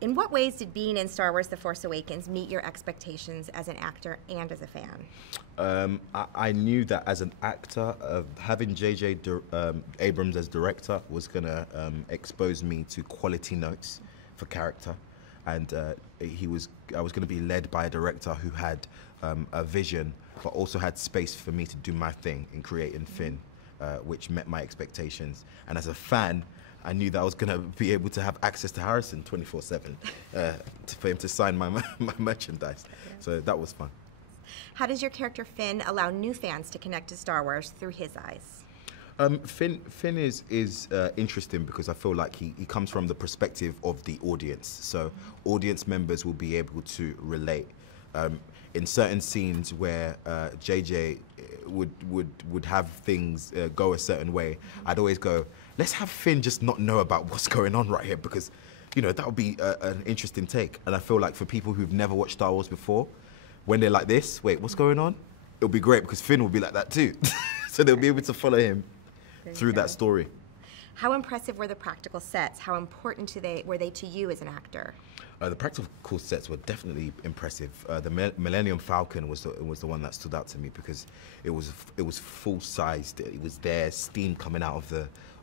In what ways did being in Star Wars The Force Awakens meet your expectations as an actor and as a fan? I knew that as an actor, having JJ Abrams as director was going to expose me to quality notes for character. And I was going to be led by a director who had a vision, but also had space for me to do my thing in creating Finn, which met my expectations. And as a fan, I knew that I was going to be able to have access to Harrison 24/7 for him to sign my merchandise. Yeah. So that was fun. How does your character Finn allow new fans to connect to Star Wars through his eyes? Finn is interesting because I feel like he comes from the perspective of the audience. So audience members will be able to relate. In certain scenes where JJ would have things go a certain way, I'd always go, let's have Finn just not know about what's going on right here, because, you know, that would be an interesting take. And I feel like for people who've never watched Star Wars before, when they're like this, wait, what's going on? It'll be great because Finn will be like that too. So they'll be able to follow him through that story. How impressive were the practical sets? How important were they to you as an actor? The practical sets were definitely impressive. The Millennium Falcon was the one that stood out to me because it was full sized. It was there, steam coming out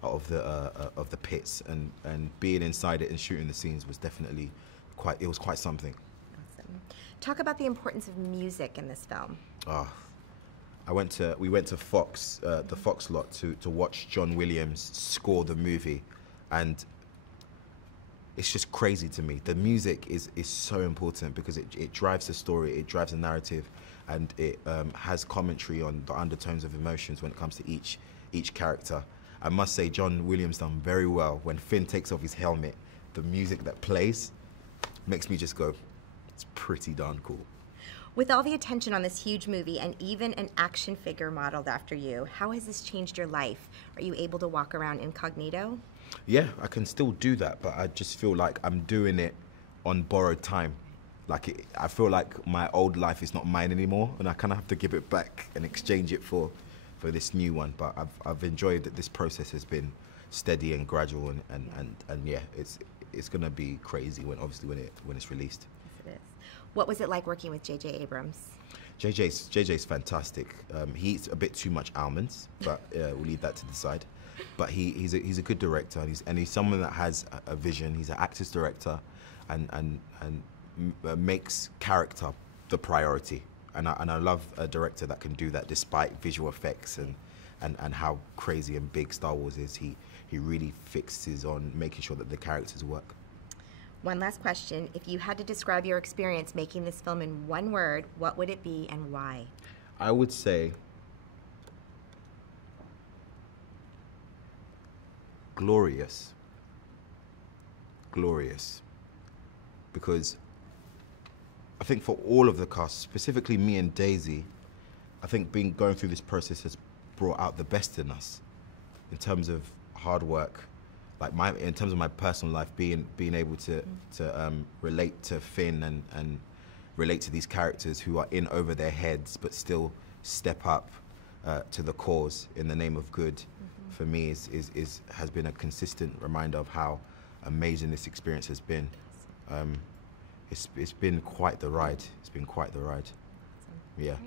of the pits, and being inside it and shooting the scenes was definitely quite something. Awesome. Talk about the importance of music in this film. We went to Fox, the Fox lot, to watch John Williams score the movie, and it's just crazy to me. The music is so important because it drives the story, it drives the narrative, and it has commentary on the undertones of emotions when it comes to each character. I must say, John Williams done very well. When Finn takes off his helmet, the music that plays makes me just go, it's pretty darn cool. With all the attention on this huge movie and even an action figure modeled after you, how has this changed your life? Are you able to walk around incognito? Yeah, I can still do that, but I just feel like I'm doing it on borrowed time. Like I feel like my old life is not mine anymore, and I kind of have to give it back and exchange it for this new one. But I've enjoyed that this process has been steady and gradual, and yeah, it's gonna be crazy when it's released. Yes, it is. What was it like working with JJ Abrams? JJ's fantastic. He eats a bit too much almonds, but we'll leave that to the side. But he's a good director, and he's someone that has a vision. He's an actor's director, and makes character the priority. And I love a director that can do that despite visual effects and how crazy and big Star Wars is. He really fixes on making sure that the characters work. One last question. If you had to describe your experience making this film in one word, what would it be and why? I would say glorious. Glorious. Because I think for all of the cast, specifically me and Daisy, I think going through this process has brought out the best in us in terms of hard work. Like in terms of my personal life, being able to relate to Finn and relate to these characters who are in over their heads but still step up to the cause in the name of good, for me has been a consistent reminder of how amazing this experience has been. It's been quite the ride. It's been quite the ride. Yeah.